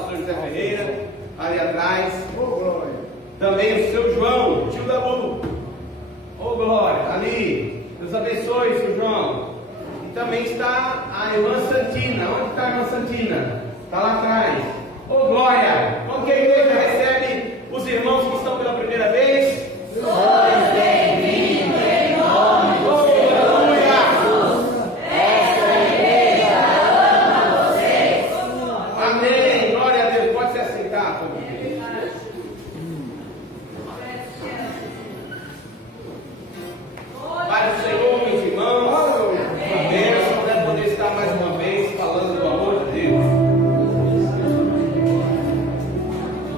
pastor José Ferreira, ali atrás. Também o seu João, tio da Lu. Ô glória, ali. Deus abençoe, seu João. E também está a irmã Santina. Onde está a irmã Santina? Está lá atrás. Ô glória! Como que a igreja recebe os irmãos que estão pela primeira vez? Sois bem-vindos em nome do Senhor Jesus. Esta igreja ama vocês. Amém. Glória a Deus. Pode se aceitar, por favor. Pai do Senhor, meus irmãos, uma bênção, né, poder estar mais uma vez falando do amor de Deus.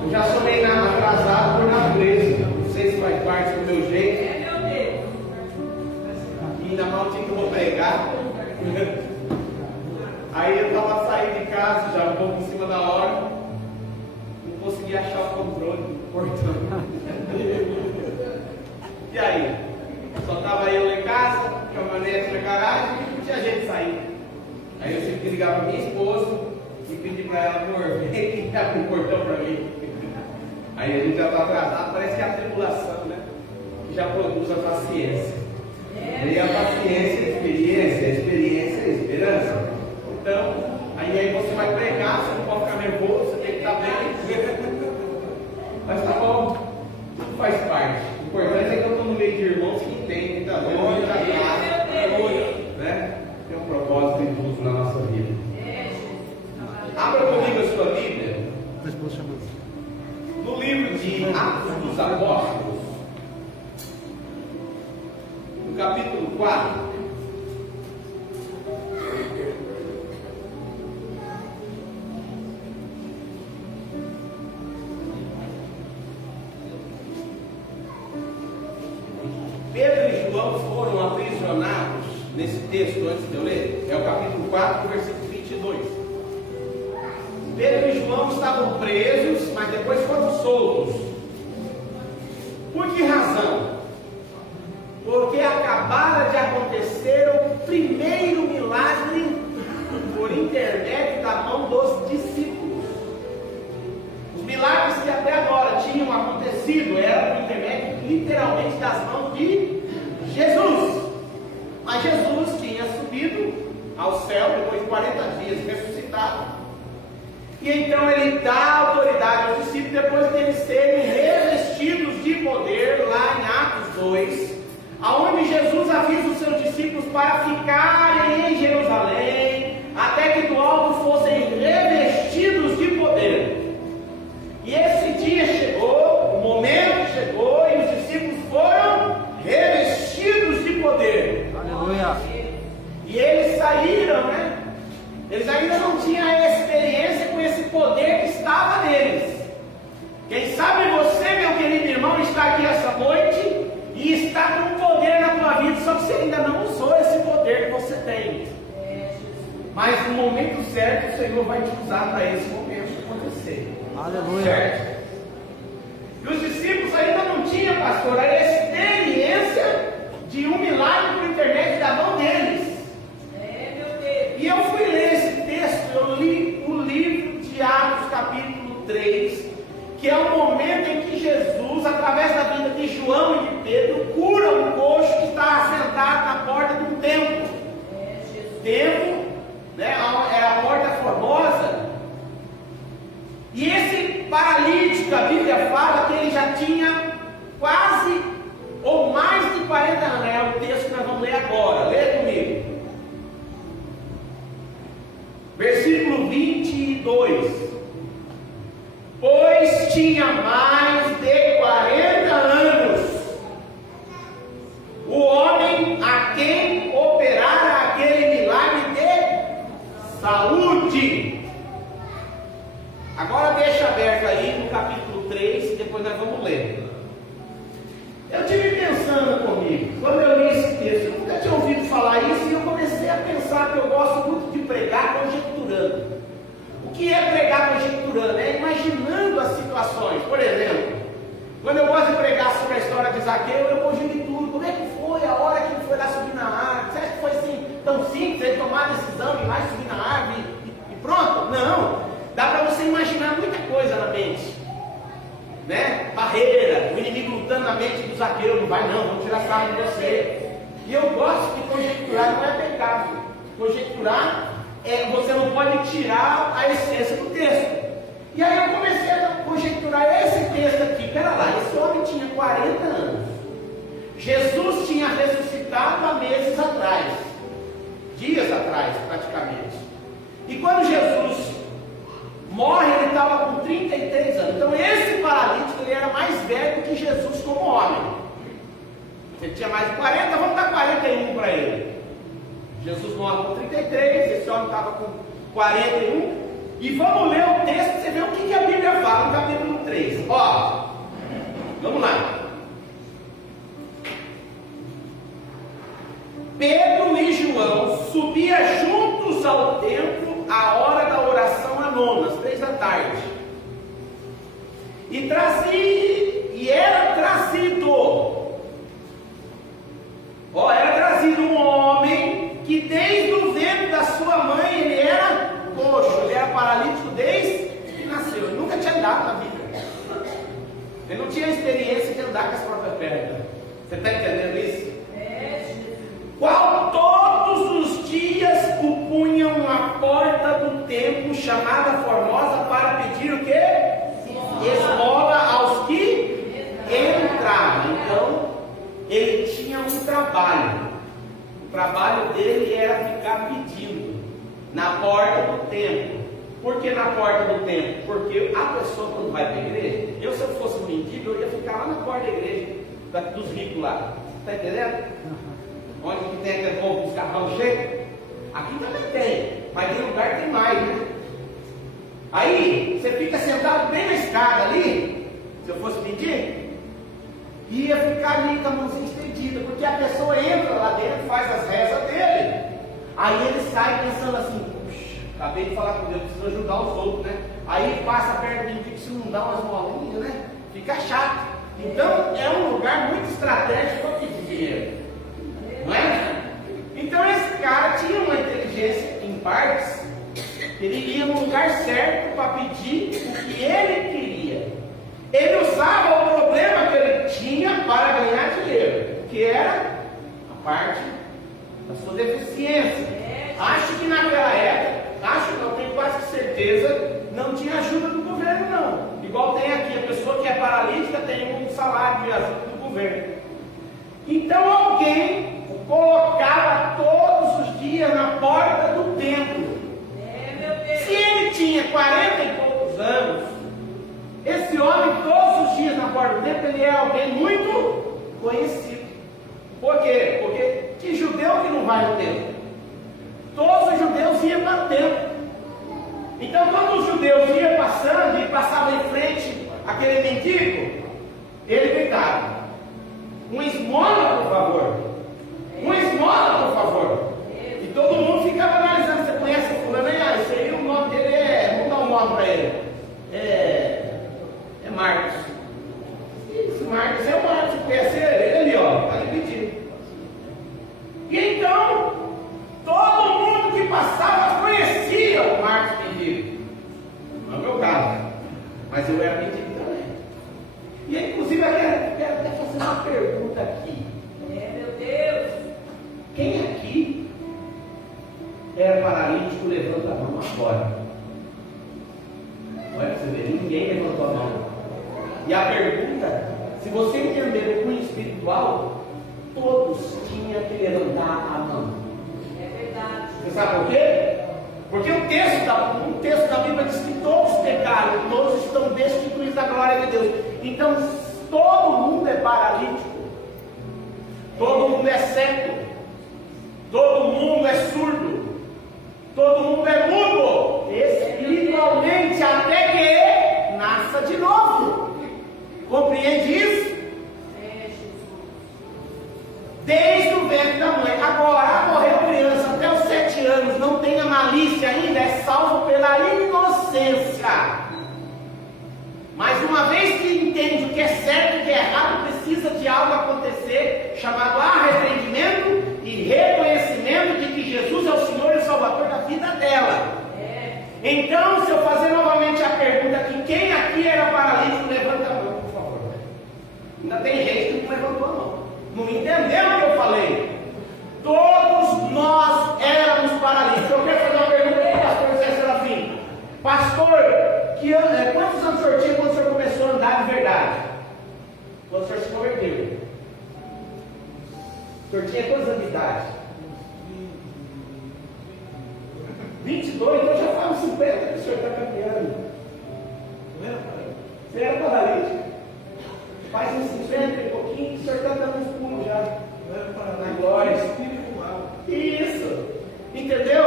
Eu já sou meio atrasado por natureza, não sei se faz parte do meu jeito. E ainda mal tinha que eu vou pregar. Aí eu estava saindo de casa, já um pouco em cima da hora, não consegui achar o controle do portão. E aí? Só estava eu lá em casa, caminhonete na garagem, e não tinha jeito de sair. Aí eu tive que ligar para minha esposa e pedir para ela, amor, vem que abre o portão para mim. Aí a gente já está atrasado, parece que é a tribulação, né? Que já produz a paciência. E a paciência é experiência, a experiência é esperança. Então, aí você vai pregar, você não pode ficar nervoso, você tem que estar bem. Mas tá bom, tudo faz parte. O importante é que eu estou no meio de irmãos que entendem, tá bom, tá claro, né? Tem um propósito em tudo na nossa vida. Abra comigo a sua Bíblia no livro de Atos dos Apóstolos, no capítulo 4. Pedro e João foram aprisionados nesse texto, antes de eu ler, é o capítulo 4, versículo 22. Pedro e João estavam presos, mas depois foram soltos. Por que razão? Porque acabara de acontecer o primeiro milagre por intermédio da mão dos discípulos. Os milagres que até agora tinham acontecido eram por intermédio literalmente das mãos de Jesus. Mas Jesus tinha subido ao céu depois de 40 dias ressuscitado. E então ele dá autoridade aos discípulos depois de eles serem revestidos de poder lá em Atos 2, aonde Jesus avisa os seus discípulos para ficarem em Jerusalém até que do alto fossem revestidos de poder. E esse dia chegou, o momento chegou, e os discípulos foram revestidos de poder. Aleluia. E eles saíram, né? Eles ainda não tinham a experiência com esse poder que estava neles. Quem sabe você, meu querido irmão, está aqui essa noite e está com poder na tua vida, só que você ainda não usou esse poder que você tem. Mas no momento certo, o Senhor vai te usar para esse momento acontecer. Aleluia. Certo? E os discípulos ainda não tinham, pastor, a experiência de um milagre por intermédio da mão deles. E eu fui ler esse texto, eu li o livro de Atos, capítulo 3, que é o momento em que Jesus, através da vida de João e de Pedro, cura um coxo que está assentado na porta de um templo. Templo, né, é a porta formosa. E esse paralítico, a Bíblia fala que ele já tinha quase ou mais de 40 anos. É o texto que nós vamos ler agora. Lê comigo. Versículo 22. Pois tinha mais de 40 anos o homem a quem operara aquele milagre de saúde. Agora deixa aberto aí no capítulo 3, depois nós vamos ler. Eu estive pensando comigo, quando eu li esse texto, eu nunca tinha ouvido falar isso, e eu comecei a pensar que eu gosto muito de pregar conjecturando. O que é pregar conjecturando? É imaginando as situações. Por exemplo, quando eu gosto de pregar sobre a história de Zaqueu, eu conjecturo. Como é que foi a hora que ele foi lá subir na árvore? Você acha que foi assim, tão simples, ele tomar a decisão de ir lá subir na árvore e pronto? Não. Dá para você imaginar barreira, o inimigo lutando na mente do Zaqueu, não vai não, vamos tirar sarro de você. E eu gosto que conjecturar não é pecado. Conjecturar você não pode tirar a essência do texto. E aí eu comecei a conjecturar esse texto aqui. Pera lá, esse homem tinha 40 anos. Jesus tinha ressuscitado há meses atrás, dias atrás praticamente. E quando Jesus morre, ele estava com 33 anos. Então esse paralítico ele era mais velho que Jesus como homem. Ele tinha mais de 40, vamos dar 41 para ele. Jesus morre com 33, esse homem estava com 41. E vamos ler o texto para você ver o que a Bíblia fala no capítulo 3. Ó, vamos lá. Pedro e João subiam juntos ao templo à hora da oração à nona, às 3 da tarde. E era trazido um homem que desde o ventre da sua mãe ele era coxo, ele era paralítico desde que nasceu. Ele nunca tinha andado na vida. Ele não tinha experiência de andar com as próprias pernas. Você está entendendo isso? Qual todos os dias o punham à porta do templo chamada Formosa para pedir o quê? Esmola aos que entravam. Então, ele tinha um trabalho. O trabalho dele era ficar pedindo na porta do templo. Por que na porta do templo? Porque a pessoa quando vai para a igreja, se eu fosse um mendigo, eu ia ficar lá na porta da igreja, dos ricos lá. Está entendendo? Onde que tem aquele povo com os carrão cheios? Aqui também tem, mas tem lugar que tem mais, né? Aí, você fica sentado bem na escada ali, se eu fosse pedir, ia ficar ali com a mãozinha estendida, porque a pessoa entra lá dentro, faz as rezas dele, aí ele sai pensando assim, puxa, acabei de falar com Deus, preciso ajudar os outros, né? Aí passa perto do mendigo, se não dá umas molinhas, né? Fica chato. Então, é um lugar muito estratégico para pedir dinheiro. Não é? Então esse cara tinha uma inteligência em partes, ele ia no lugar certo para pedir o que ele queria. Ele usava o problema que ele tinha para ganhar dinheiro, que era a parte da sua deficiência. Acho que naquela época, não, tenho quase certeza, não tinha ajuda do governo não. Igual tem aqui, a pessoa que é paralítica tem um salário de ajuda do governo. Então alguém colocava todos os dias na porta do templo. Se ele tinha 40 e poucos anos, esse homem todos os dias na porta do templo, ele é alguém muito conhecido. Por quê? Porque que judeu que não vai no templo? Todos os judeus iam para o templo. Então quando os judeus iam passando e passavam em frente àquele mendigo, ele gritava: uma esmola, por favor. Uma esmola, por favor. E todo mundo ficava analisando. Você conhece o fulano? Isso aí, o nome dele vamos dar um nome para ele. É Marcos. Esse Marcos é o Marcos. Você conhece ele? Ele ali, ó. Está ali pedindo. E então, todo mundo que passava conhecia o Marcos mendigo. Não é o meu caso. Mas eu era mendigo também. E aí, inclusive, eu quero até fazer uma pergunta aqui. Meu Deus! Quem aqui era paralítico, levanta a mão agora. Olha, você vê, ninguém levantou a mão. E a pergunta, se você entender o cunho espiritual, todos tinham que levantar a mão. É verdade. Você sabe por quê? Porque um texto da Bíblia diz que todos pecaram, todos estão destituídos da glória de Deus. Então, todo mundo é paralítico. Todo mundo é cego. Todo mundo é surdo. Todo mundo é mudo. Espiritualmente, até que nasça de novo. Compreende isso? Desde o ventre da mãe. Agora, morreu criança até os 7 anos, não tem a malícia ainda, é salvo pela inocência. Mas uma vez que entende o que é certo e o que é errado, precisa de algo acontecer, chamado arrependimento e reconhecimento de que Jesus é o Senhor e o Salvador da vida dela. Então, se eu fazer novamente a pergunta aqui, quem aqui era paralítico, levanta a mão. Ainda tem gente que não levantou a mão, não entendeu o que eu falei. Todos nós éramos paralíticos. Eu quero fazer uma pergunta para o pastor Zé Serafim. Pastor, quantos anos o senhor tinha quando o senhor começou a andar de verdade? Quando o senhor se converteu? O senhor tinha quantos anos de idade? 22, então já faz 50 que o senhor está caminhando. Você era paralítico? Faz uns 50 e pouquinho que o senhor está dando uns pulos já. Na glória. Isso. Entendeu?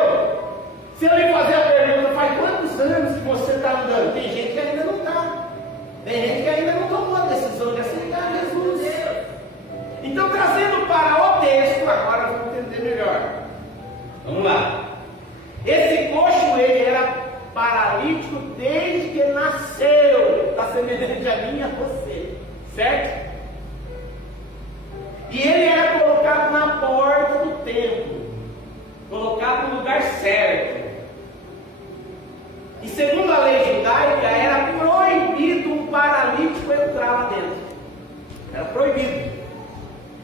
Se eu lhe fazer a pergunta, faz quantos anos que você está andando? Tem gente que ainda não está. Tem gente que ainda não tomou a decisão de aceitar Jesus. Então, trazendo para o texto, agora vamos entender melhor. Vamos lá. Esse coxo, ele era paralítico desde que nasceu. Está semelhante a mim e a você. Certo? E ele era colocado na porta do templo. Colocado no lugar certo. E segundo a lei judaica, era proibido um paralítico entrar lá dentro. Era proibido.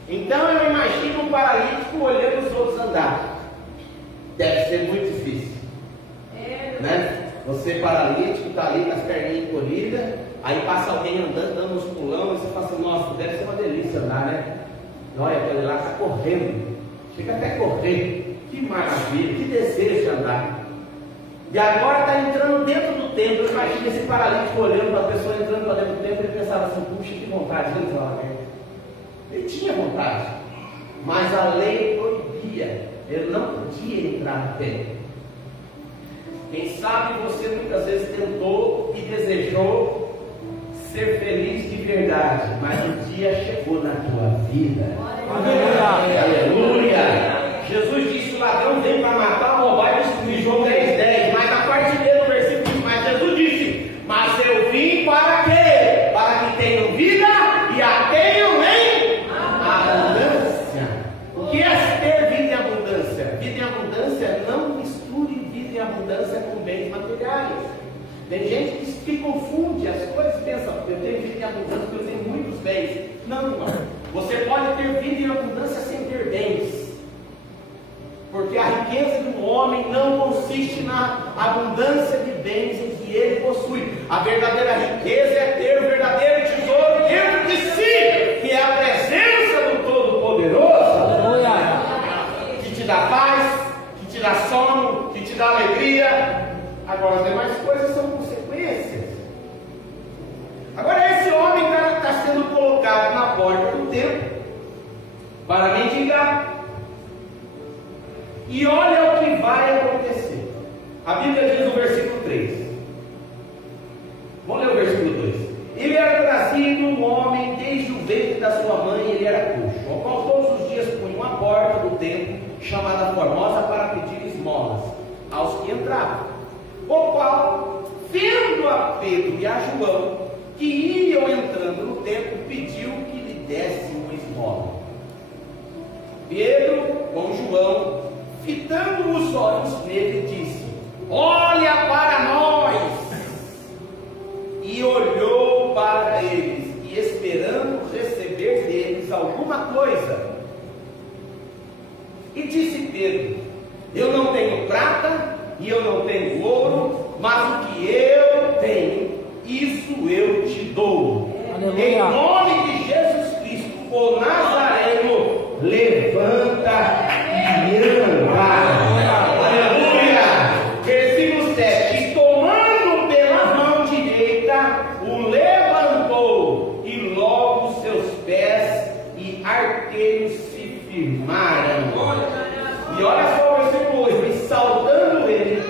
Então eu imagino um paralítico olhando os outros andar. Deve ser muito difícil. Né? Você paralítico, está ali com as perninhas encolhidas, aí passa alguém andando, dando uns pulão, e você fala assim, nossa, deve ser uma delícia andar, né? Olha, aquele lá está correndo, chega até correr, que maravilha, que desejo de andar. E agora está entrando dentro do templo. Eu imagino esse paralítico olhando para a pessoa entrando para dentro do templo, ele pensava assim, puxa, que vontade de entrar lá dentro. Ele tinha vontade, mas a lei proibia, ele não podia entrar no templo. Quem sabe você muitas vezes tentou e desejou ser feliz de verdade, mas o dia chegou na tua vida. Aleluia! Aleluia! Jesus disse: o ladrão vem para matar, roubar e destruir. João 10:10. Mas a parte dele do versículo diz: mas Jesus disse: mas eu vim para quê? Para que tenham vida e a tenham em abundância. O que é ter vida em abundância? Vida em abundância, não misture vida em abundância com bens materiais. Tem gente que confunde as coisas e pensa: eu tenho vida em abundância porque eu tenho muitos bens. Não, irmão. Você pode ter vida em abundância sem ter bens. Porque a riqueza do homem não consiste na abundância de bens em que ele possui. A verdadeira riqueza é ter o verdadeiro tesouro dentro de si, que é a presença do Todo-Poderoso, que te dá paz, que te dá sono, que te dá alegria. Agora as demais coisas são consequências. Agora esse homem está sendo colocado na porta do templo para mendigar. E olha o que vai acontecer. A Bíblia diz no versículo 3. Vamos ler o versículo 2. Ele era trazido um homem desde o ventre da sua mãe, ele era coxo, ao qual todos os dias punham a porta do templo, chamada Formosa, para pedir esmolas aos que entravam. O qual, vendo a Pedro e a João, que iam entrando no templo, pediu que lhe desse uma esmola. Pedro, com João, fitando os olhos nele, disse: olha para nós. E olhou para eles, e esperando receber deles alguma coisa. E disse Pedro: eu não tenho prata e eu não tenho ouro, mas o que eu tenho, isso eu te dou. Aleluia. Em nome de Jesus Cristo, o Nazareno, levanta e anda. Aleluia. Versículo 7. E tomando pela mão direita, o levantou, e logo seus pés e arteiros se firmaram. E olha só o versículo 8. E saudando ele,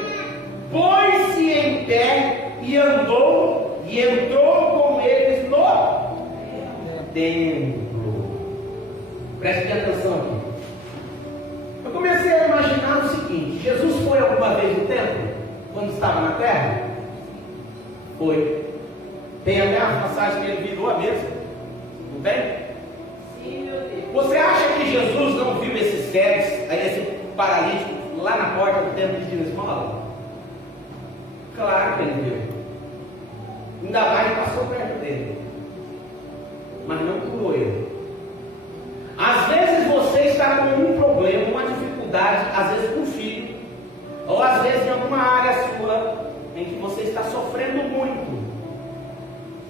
pôs-se em pé e andou, e entrou com eles no templo. Preste atenção aqui. Eu comecei a imaginar o seguinte: Jesus foi alguma vez no templo, quando estava na terra? Foi. Tem até a passagem que ele virou a mesa. Não tem? Sim, meu Deus. Você acha que Jesus não viu esses cegos, esse paralítico, lá na porta do templo pedindo esmola? Claro que ele viu. Ainda mais passou perto dele. mas não curou ele. Às vezes você está com um problema, uma dificuldade, às vezes com o filho, ou às vezes em alguma área sua, em que você está sofrendo muito,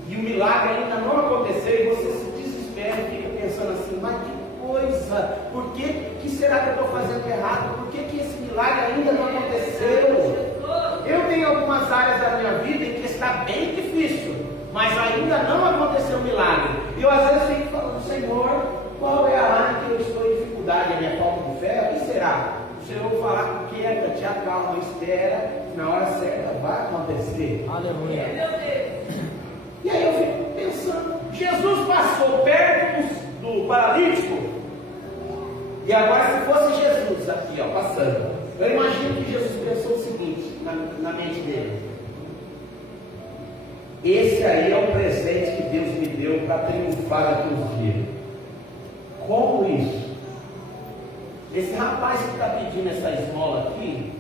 e o milagre ainda não aconteceu, e você se desespera e fica pensando assim, mas que coisa, por que será que eu estou fazendo errado? Por que esse milagre ainda não aconteceu? Eu tenho algumas áreas da minha vida em que está bem difícil, mas ainda não aconteceu o milagre. E eu às vezes fico falando, Senhor, qual é a área que eu estou em dificuldade? A minha falta de fé? O que será? O Senhor vai falar, quieta, te acalma, espera, na hora certa vai acontecer. Aleluia. E aí eu fico pensando, Jesus passou perto do paralítico, e agora se fosse Jesus aqui, ó, passando, eu imagino que Jesus pensou o seguinte, na mente dele: esse aí é o presente que Deus me deu para triunfar daqui uns dias. Como isso? Esse rapaz que está pedindo essa esmola aqui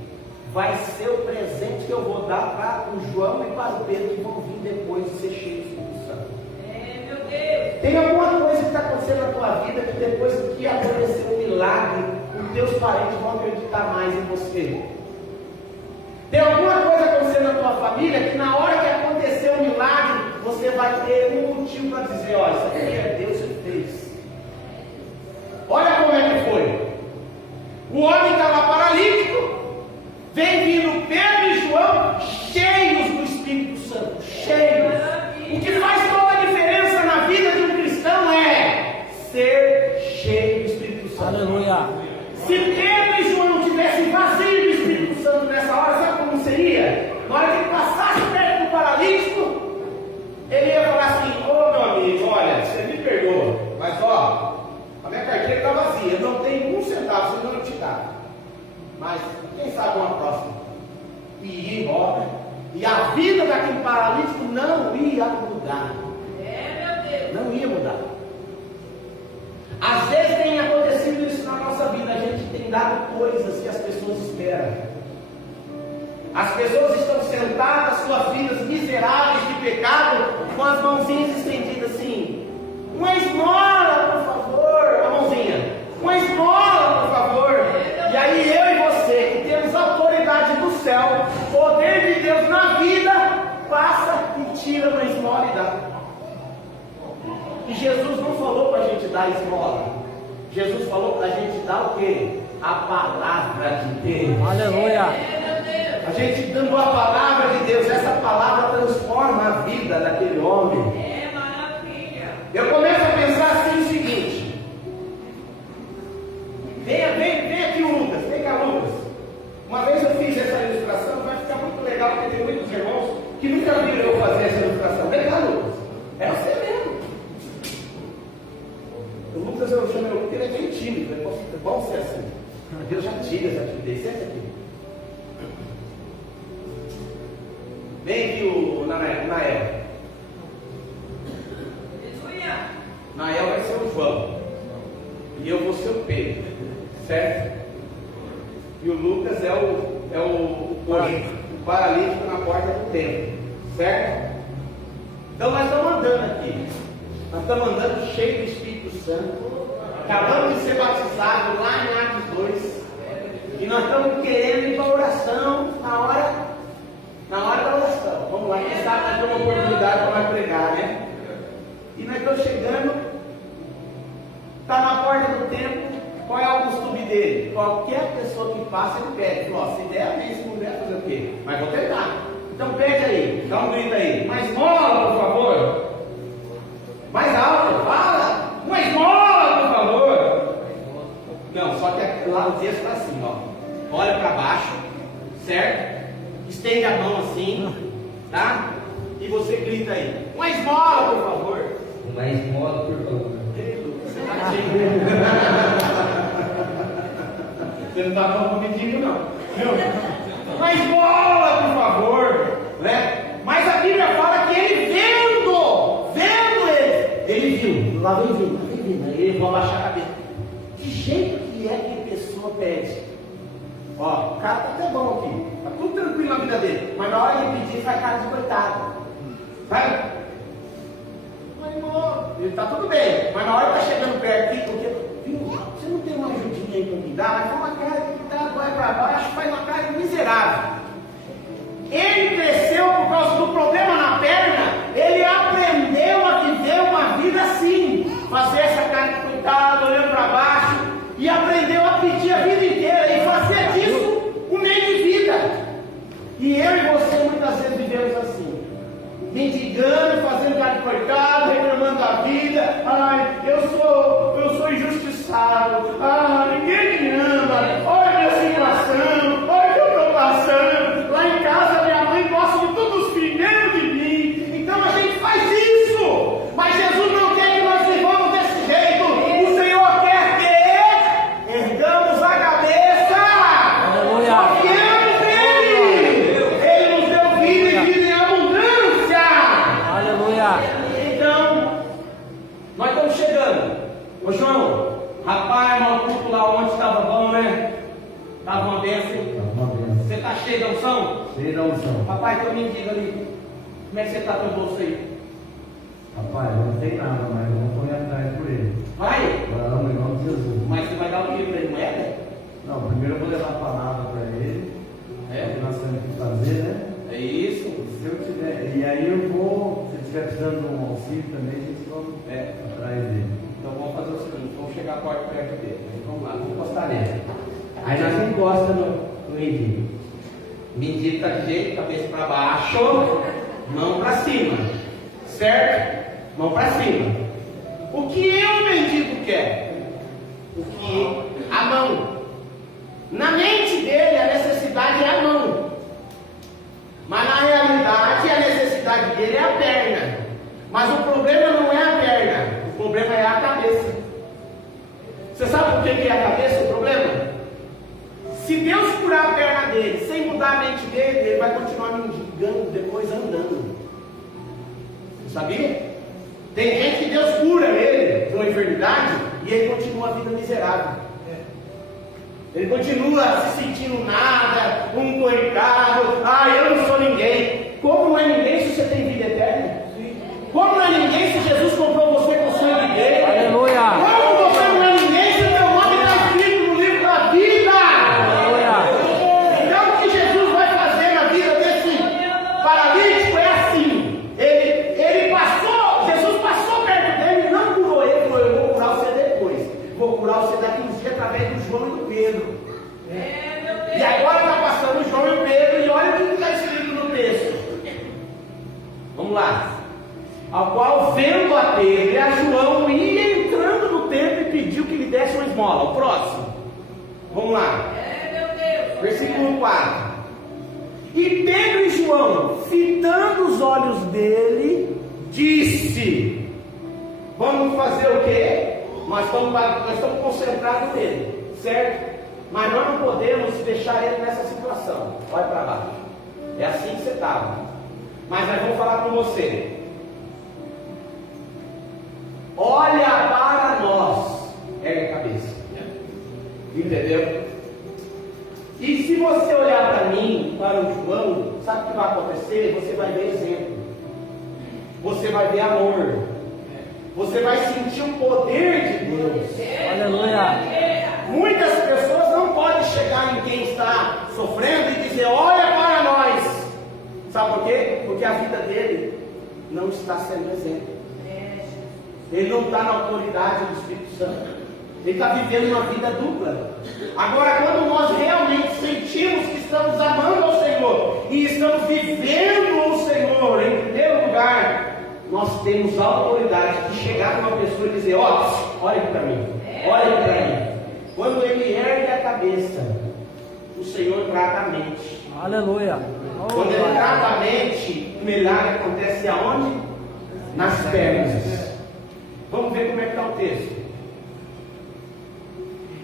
vai ser o presente que eu vou dar para o João e para o Pedro, que vão vir depois de ser cheios do Espírito Santo. Meu Deus. Tem alguma coisa que está acontecendo na tua vida que depois que acontecer um milagre, os teus parentes vão acreditar mais em você. Tem alguma coisa acontecendo na tua família que na hora que acontecer um milagre, você vai ter um motivo para dizer, olha, isso aqui é Deus que fez. Olha como é que foi. O homem estava paralítico, vem vindo Pedro e João, cheios do Espírito Santo, cheios. O que faz toda a diferença na vida de um cristão é ser cheio do Espírito Santo. Aleluia. Se Pedro e João não tivessem vazio do Espírito Santo nessa hora, sabe como seria? Na hora que ele passasse perto do paralítico, ele ia falar assim, ô meu amigo, olha, você me perdoa, mas ó, a minha carteira está vazia, eu não tenho um centavo, senão eu te dar. Mas quem sabe uma próxima? E ia embora. E a vida daquele paralítico não ia mudar. Meu Deus. Não ia mudar. Às vezes tem acontecido isso na nossa vida, a gente tem dado coisas que as pessoas esperam. As pessoas estão sentadas, suas vidas miseráveis de pecado, com as mãozinhas estendidas assim. Uma esmola, por favor, a mãozinha. Uma esmola, por favor. E aí eu e você, que temos autoridade do céu, poder de Deus na vida, passa e tira uma esmola e dá. E Jesus não falou para a gente dar esmola. Jesus falou para a gente dar o quê? A palavra de Deus. Aleluia. A gente dando a palavra de Deus, essa palavra transforma a vida daquele homem. Maravilha. Eu começo a pensar assim o seguinte. Vem aqui o Lucas, vem cá Lucas. Uma vez eu fiz essa ilustração, vai ficar muito legal, porque tem muitos irmãos que nunca viram eu fazer essa ilustração. Vem cá Lucas, é você mesmo. O Lucas eu chamo ele porque ele é bem tímido, é bom ser assim. Deus já tira essa timidez, senta aqui. Vem aqui o Nael. Nael vai ser o João. E eu vou ser o Pedro. Certo? E o Lucas é o paralítico na porta do templo. Certo? Então nós estamos andando aqui. Nós estamos andando cheio do Espírito Santo. Acabamos de ser batizados lá em Atos 2. E nós estamos querendo ir para a oração na hora da oração. Vamos lá, quem sabe nós temos uma oportunidade para nós pregar, né? E nós estamos chegando, está na porta do templo. Qual é o costume dele? Qualquer pessoa que passa, ele pede. Ó, se der, amém, se não der, fazer o quê? Mas vou tentar. Então pede aí, dá um grito aí. Uma esmola, por favor. Mais alto, fala. Uma esmola, por favor. Não, só que lá o texto está assim, ó. Olha para baixo, certo? Estende a mão assim, tá? E você grita aí. Uma esmola, por favor. Uma esmola, por favor. Você está tímido. Você não está falando mendigo, não. Viu? Uma esmola, por favor. Né? Mas a Bíblia fala que ele vendo ele viu. Lá vem vindo. Aí ele vai abaixar a cabeça. Que jeito que é que a pessoa pede? Ó, o cara está até bom aqui. Está tudo tranquilo na vida dele. Mas na hora de pedir, faz cara de coitado. Sabe? Uma Senhor, ele está tudo bem, mas na hora que está chegando perto aqui, porque, viu, você não tem uma ajudinha aí para me dar, mas faz uma cara que tá, vai para baixo, faz uma cara de miserável. Ele cresceu por causa do problema na perna, ele aprendeu a viver uma vida assim, fazer essa cara de coitado, olhando para baixo, e aprendeu a pedir a vida inteira, e fazer disso um meio de vida. E eu e você muitas vezes vivemos assim, mendigando, fazendo cara de coitado, reclamando da vida. Ai, eu sou injustiçado. Ai, ninguém me ama. Olha a minha situação, olha o que eu estou passando. Lá em casa minha mãe gosta de todos os filhos, menos de mim. Então a gente faz isso. Mas Jesus não quer que nós vivamos desse jeito. O Senhor quer que ergamos a cabeça. Confiamos nele. Ele nos deu vida e vida em abundância. Então, nós estamos chegando. Ô João, rapaz, mas o culto lá ontem estava bom, né? Estava uma bênção. Você está cheio de unção? Cheio da unção. Rapaz, então me diga ali, como é que você está com o bolso aí? Rapaz, eu não tenho nada, mas eu vou correr atrás por ele. Vai? Vamos, em nome de Jesus. Mas você vai dar o livro para ele, não é? Não, primeiro eu vou levar a palavra para ele. É. O que nós temos que fazer, né? É isso. Se eu tiver, e aí eu vou, se estiver precisando de um auxílio também, a gente vai atrás dele. Então vamos fazer o seguinte, vamos chegar a porta perto dele. Vamos lá, vamos encostar nele. Aí nós encosta no mendigo. Mendigo está de jeito, cabeça para baixo, mão para cima. Certo? Mão para cima. O que o mendigo quer? O que? A mão. Na mente dele a necessidade é a mão. Mas na realidade a necessidade dele é a perna. Mas o problema não é a perna, o problema é a cabeça. Você sabe por que é a cabeça o problema? Se Deus curar a perna dele, sem mudar a mente dele, ele vai continuar mendigando, depois andando. Você sabia? Tem gente que Deus cura ele de uma enfermidade e ele continua a vida miserável. Ele continua se sentindo nada, um coitado. Eu não sou ninguém. Como não é ninguém se você tem vida eterna? Como não é ninguém se Jesus comprou você com o sangue dele? Aleluia! Como você não é ninguém se o teu nome está escrito no livro da vida? Aleluia! Então o que Jesus vai fazer na vida desse paralítico é assim. Jesus passou perto dele e não curou ele, falou: eu vou curar você depois. Vou curar você daqui uns dias através do João e do Pedro. E agora está passando o João e o Pedro, e olha o que está escrito no texto. Vamos lá. Ao qual, vendo a Pedro e a João, ia entrando no templo e pediu que lhe desse uma esmola. O próximo. Vamos lá. Versículo 4. E Pedro e João, fitando os olhos dele, disse: vamos fazer o quê? Nós estamos concentrados nele, certo? Mas nós não podemos deixar ele nessa situação. Olha para baixo. É assim que você estava. Mas nós vamos falar com você. Olha para nós. Ergue a cabeça. Entendeu? E se você olhar para mim, para o João, sabe o que vai acontecer? Você vai ver exemplo. Você vai ver amor. Você vai sentir o poder de Deus. Aleluia! Muitas pessoas não podem chegar em quem está sofrendo e dizer: olha para nós. Sabe por quê? Porque a vida dele não está sendo exemplo. Ele não está na autoridade do Espírito Santo. Ele está vivendo uma vida dupla. Agora, quando nós realmente sentimos que estamos amando ao Senhor e estamos vivendo o Senhor em primeiro lugar, nós temos a autoridade de chegar para uma pessoa e dizer: olha aqui para mim, olha aqui para mim. Quando ele ergue a cabeça, o Senhor trata a mente. Aleluia! Quando ele trata a mente, o milagre acontece aonde? Nas pernas. Vamos ver como é que está o texto.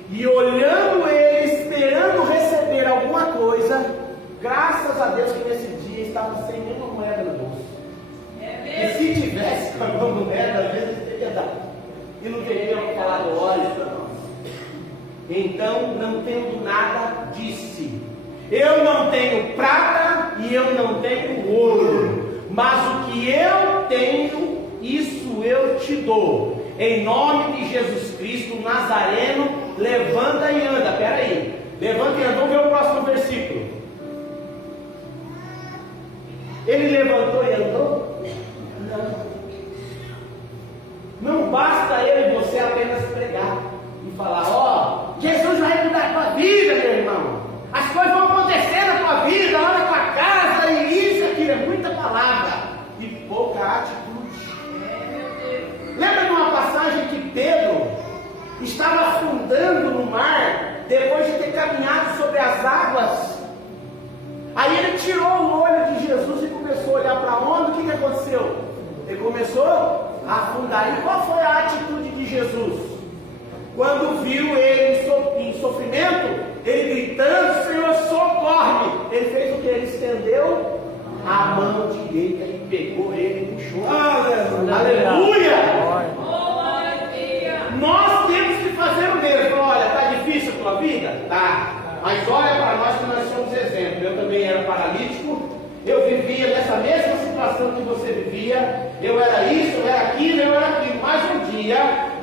E olhando ele, esperando receber alguma coisa, graças a Deus que nesse dia estava sem nenhuma moeda no bolso. E se tivesse com alguma moeda, às vezes ele teria dado. E não teria falado: olha para nós. Então, não tendo nada, disse: eu não tenho prata e eu não tenho ouro, mas o que eu tenho, isso eu te dou. Em nome de Jesus Cristo, Nazareno, levanta e anda. Espera aí. Levanta e anda. Vamos ver o próximo versículo. Ele levantou e andou? Não basta eu e você apenas pregar e falar: ó, Jesus vai mudar a tua vida, meu irmão. As coisas vão acontecer na tua vida, lá na tua casa, e isso aqui é muita palavra e pouca atitude. Lembra de uma passagem que Pedro estava afundando no mar depois de ter caminhado sobre as águas? Aí ele tirou o olho de Jesus e começou a olhar para onde? O que aconteceu? Ele começou a afundar. E qual foi a atitude de Jesus? Quando viu ele em sofrimento, ele gritando: Senhor, socorre-me. Ele fez o que? Ele estendeu a mão direita e pegou ele e puxou. Aleluia! Nós temos que fazer o mesmo. Olha, está difícil a tua vida? Tá. Mas olha para nós que nós somos exemplo. Eu também era paralítico. Eu vivia nessa mesma situação que você vivia. Eu era isso, eu era aquilo, eu era aquilo. Mas um dia,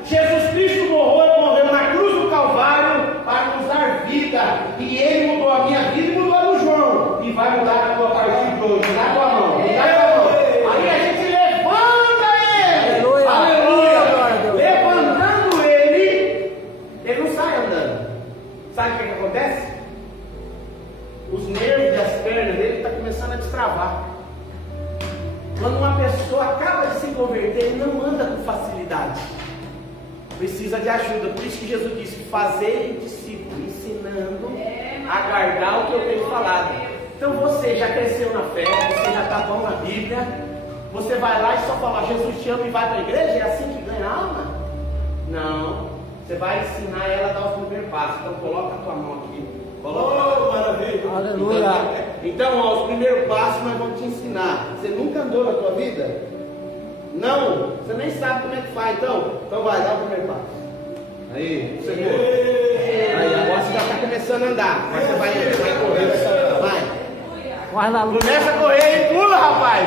Jesus Cristo morreu na cruz do Calvário para nos dar vida. E Ele mudou a minha vida e mudou a do João. E vai mudar a tua partir de hoje. Dá a tua mão. Dá a tua mão. Aí a gente levanta Ele. Aleluia. Levantando Ele não sai andando. Sabe o que acontece? Os nervos das pernas dele estão começando a destravar. Quando uma pessoa acaba de se converter, ele não anda com facilidade. Precisa de ajuda. Por isso que Jesus disse: fazer discípulo, ensinando a guardar o que eu tenho falado. Então você já cresceu na fé, você já está bom na Bíblia. Você vai lá e só fala: Jesus te ama, e vai para a igreja? É assim que ganha alma? Não. Você vai ensinar ela a dar o primeiro passo. Então coloca a tua mão aqui. Oh, maravilha! Aleluia! Então, ó, os primeiros passos nós vamos te ensinar. Você nunca andou na tua vida? Não? Você nem sabe como é que faz. Então vai, dá o primeiro passo. Aí, você foi. Aí, agora você já está começando a andar. Mas você vai correr. Vai. Começa a correr e pula, rapaz!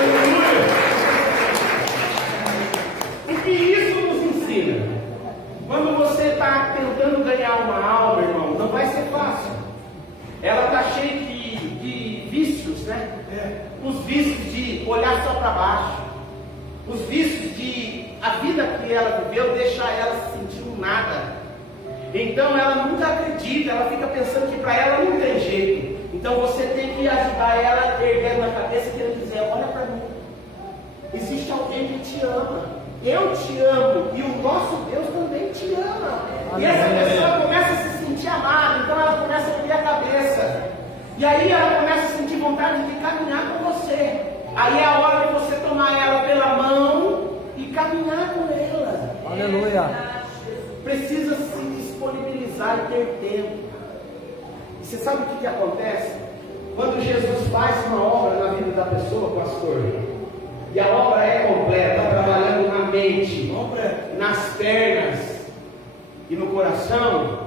Aleluia! O que isso nos ensina? Quando você está tentando ganhar uma alma, irmão, não vai ser fácil. Ela está cheia de vícios, né? Os vícios de olhar só para baixo. Os vícios de a vida que ela viveu deixar ela se sentir um nada. Então ela nunca acredita, ela fica pensando que para ela não tem jeito. Então você tem que ajudar ela erguendo a cabeça e querendo dizer: olha para mim. Existe alguém que te ama. Eu te amo e o nosso Deus também te ama. E essa pessoa começa a se sentir amada, então ela começa a erguer a cabeça. E aí ela começa a sentir vontade de caminhar com você. Aí é a hora de você tomar ela pela mão e caminhar com ela. Aleluia. Precisa se disponibilizar e ter tempo. E você sabe o que acontece? Quando Jesus faz uma obra na vida da pessoa, pastor, e a obra é completa, trabalhando na mente, nas pernas e no coração,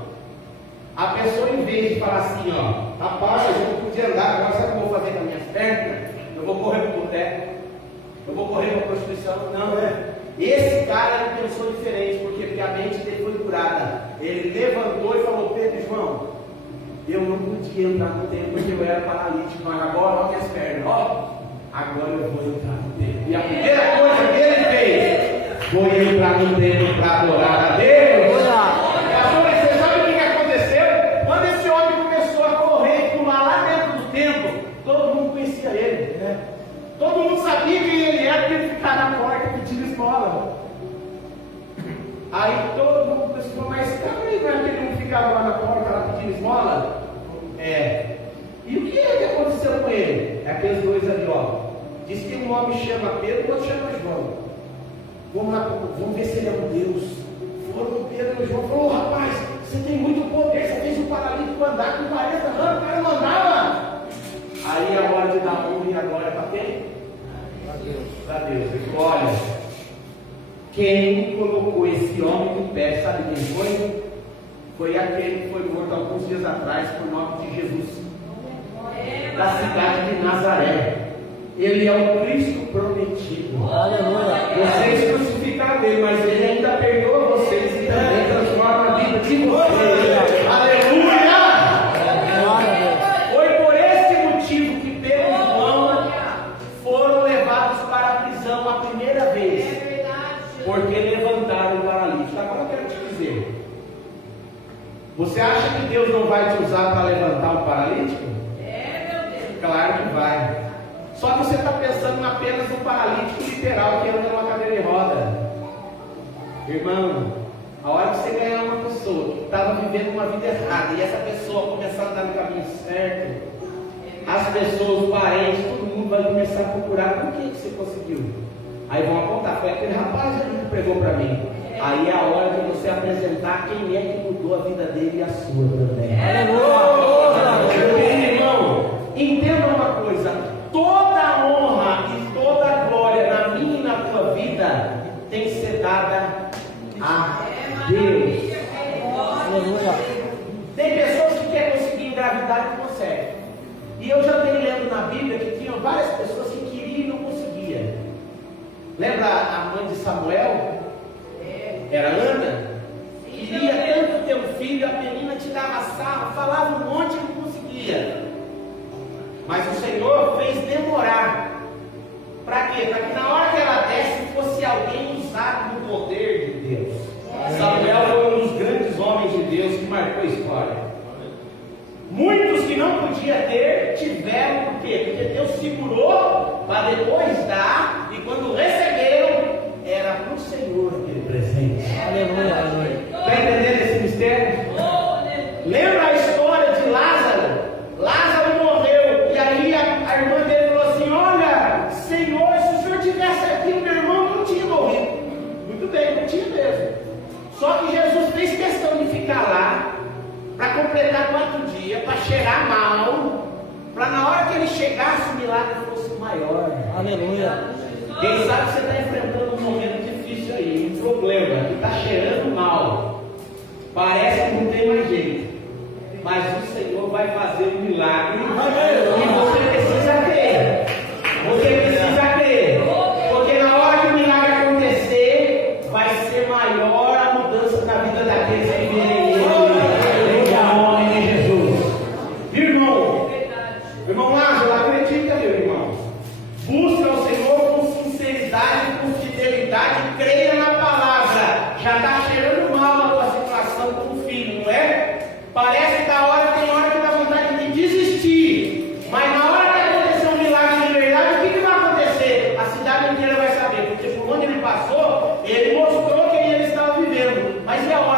a pessoa, em vez de falar assim: ó, rapaz, eu não podia andar, agora sabe o que eu vou fazer com as minhas pernas? Eu vou correr para o boteco, eu vou correr para a prostituição. Não, esse cara ele pensou diferente, porque a mente dele foi curada. Ele levantou e falou: Pedro e João, eu não podia andar no tempo porque eu era paralítico, mas agora olha minhas pernas, ó. Agora eu vou entrar no templo. E a primeira coisa que ele fez foi entrar no templo para adorar a Deus. Você sabe o que aconteceu? Quando esse homem começou a correr e pular lá dentro do templo, todo mundo conhecia ele. Todo mundo sabia quem ele era, porque ele ficava na porta pedindo esmola. Aí todo mundo pensou: mas esse cara aí não é aquele que ficava lá na porta lá pedindo esmola? E o que é que aconteceu com ele? É aqueles dois ali, ó. Diz que um homem chama Pedro e o outro chama João. Vamos lá, vamos ver se ele é um Deus. Foram Pedro e João. Falou: rapaz, você tem muito poder, você fez um paralítico andar com 40 anos, o cara não andava. Aí a hora de dar honra e a glória para quem? Para Deus. Ele falou: olha, quem colocou esse homem no pé, sabe quem foi? Foi aquele que foi morto alguns dias atrás por nome de Jesus, da cidade de Nazaré. Ele é o Cristo prometido. Aleluia. Vocês crucificaram ele, mas ele ainda perdoa vocês e também transforma a vida de vocês. Aleluia! Foi por este motivo que Pedro e João foram levados para a prisão a primeira vez, porque levantaram o paralítico. Agora eu quero te dizer, você acha que Deus não vai te usar para levantar um paralítico? Claro que vai. Só que você está pensando apenas no paralítico literal que anda numa cadeira de roda. Irmão, a hora que você ganhar uma pessoa que estava vivendo uma vida errada e essa pessoa começar a andar no caminho certo, as pessoas, os parentes, todo mundo vai começar a procurar. Por que você conseguiu? Aí vão apontar, foi aquele rapaz ali que pregou para mim. Aí é a hora de você apresentar quem é que mudou a vida dele e a sua também. Aleluia! Irmão, entenda uma coisa: toda a honra e toda a glória na minha e na tua vida tem que ser dada a Deus. Aleluia. Tem pessoas que querem conseguir engravidar e não conseguem. E eu já tenho lendo na Bíblia que tinham várias pessoas que queriam e não conseguiam. Lembra a mãe de Samuel? Era Ana? Queria tanto ter um filho, a menina tirava sarro, falava um monte e não conseguia. Mas o Senhor fez demorar. Para quê? Para que na hora que ela desse fosse alguém usado no poder de Deus. Samuel foi um dos grandes homens de Deus que marcou a história. Muitos que não podiam ter, tiveram. Por quê? Porque Deus segurou para depois dar, e quando receberam, era para o Senhor aquele presente. Aleluia, aleluia. Está entendendo esse mistério? Lembra a história de Lázaro? Lázaro morreu, e aí a irmã dele falou assim: olha, Senhor, se o Senhor tivesse aqui, meu irmão não tinha morrido. Muito bem, não tinha mesmo. Só que Jesus fez questão de ficar lá, para completar 4 dias, para cheirar mal, para na hora que ele chegasse o milagre fosse maior. Aleluia. Quem sabe você está enfrentando um momento difícil aí, um problema, que está cheirando mal, parece que não tem mais jeito, mas o Senhor vai fazer um milagre e você precisa crer. Você precisa crer, porque na hora que o milagre acontecer, vai ser maior a mudança na vida daqueles que virem em nome de Jesus. Irmão Lázaro, acredita, meu irmão. Busca o Senhor com sinceridade, com fidelidade, creia na palavra. Já está cheirando mal a tua situação com o filho, não é? Parece que tem hora que dá vontade de desistir. Mas na hora que acontecer um milagre de verdade, o que vai acontecer? A cidade inteira vai saber, porque por onde ele passou, ele mostrou quem ele estava vivendo. Mas é a hora